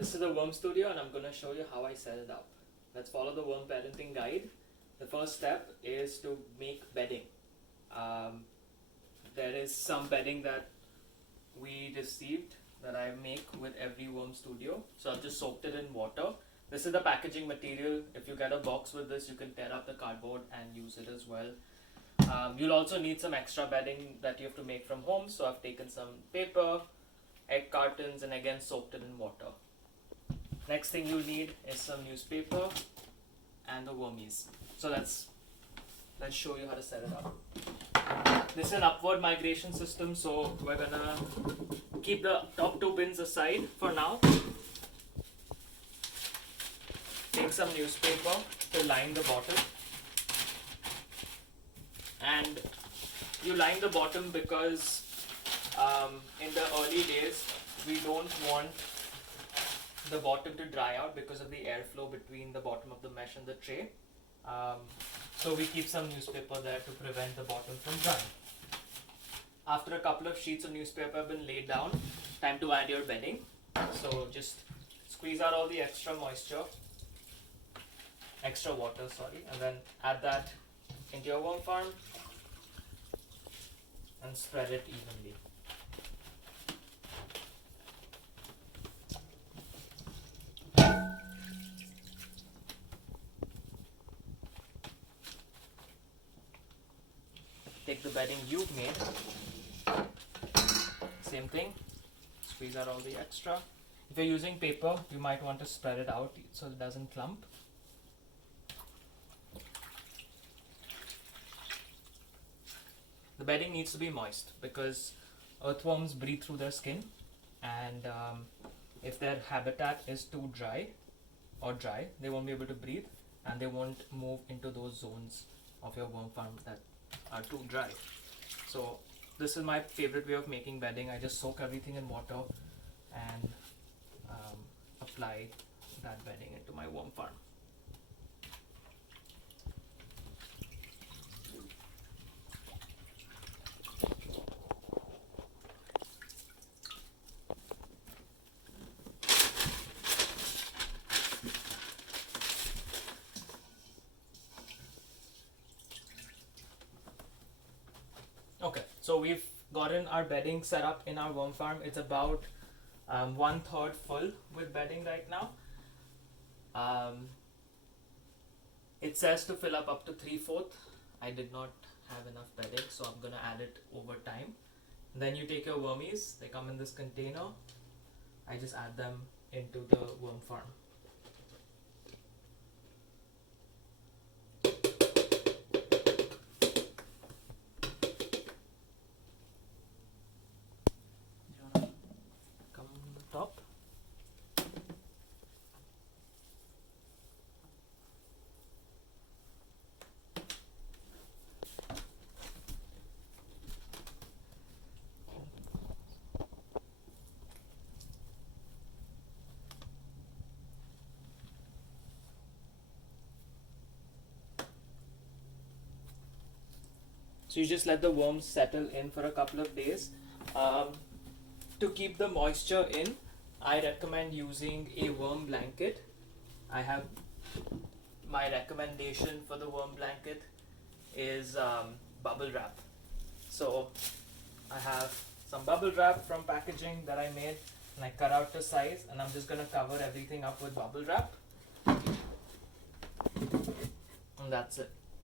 This is the worm studio and I'm going to show you how I set it up. Let's follow the worm parenting guide. The first step is to make bedding. There is some bedding that we received that I make with every worm studio. So I've just soaked it in water. This is the packaging material. If you get a box with this, you can tear up the cardboard and use it as well. You'll also need some extra bedding that you have to make from home. So I've taken some paper, egg cartons, and again soaked it in water. Next thing you'll need is some newspaper and the wormies. So let's show you how to set it up. This is an upward migration system, so we're gonna keep the top two pins aside for now. Take some newspaper to line the bottom, and you line the bottom because in the early days we don't want the bottom to dry out because of the airflow between the bottom of the mesh and the tray. So we keep some newspaper there to prevent the bottom from drying. After a couple of sheets of newspaper have been laid down, time to add your bedding. So just squeeze out all the extra moisture, extra water, and then add that into your worm farm and spread it evenly. Take the bedding you've made, same thing, squeeze out all the extra. If you're using paper, you might want to spread it out so it doesn't clump. The bedding needs to be moist because earthworms breathe through their skin, and if their habitat is too dry, they won't be able to breathe and they won't move into those zones of your worm farm that are too dry. So this is my favorite way of making bedding. I just soak everything in water and apply that bedding into my worm farm. Okay, so we've gotten our bedding set up in our worm farm. It's about 1/3 full with bedding right now. It says to fill up to 3/4. I did not have enough bedding, so I'm gonna add it over time. And then you take your wormies. They come in this container. I just add them into the worm farm. Top. So you just let the worms settle in for a couple of days. To keep the moisture in, I recommend using a worm blanket. I have my recommendation for the worm blanket is bubble wrap. So I have some bubble wrap from packaging that I made and I cut out to size, and I'm just going to cover everything up with bubble wrap. And that's it.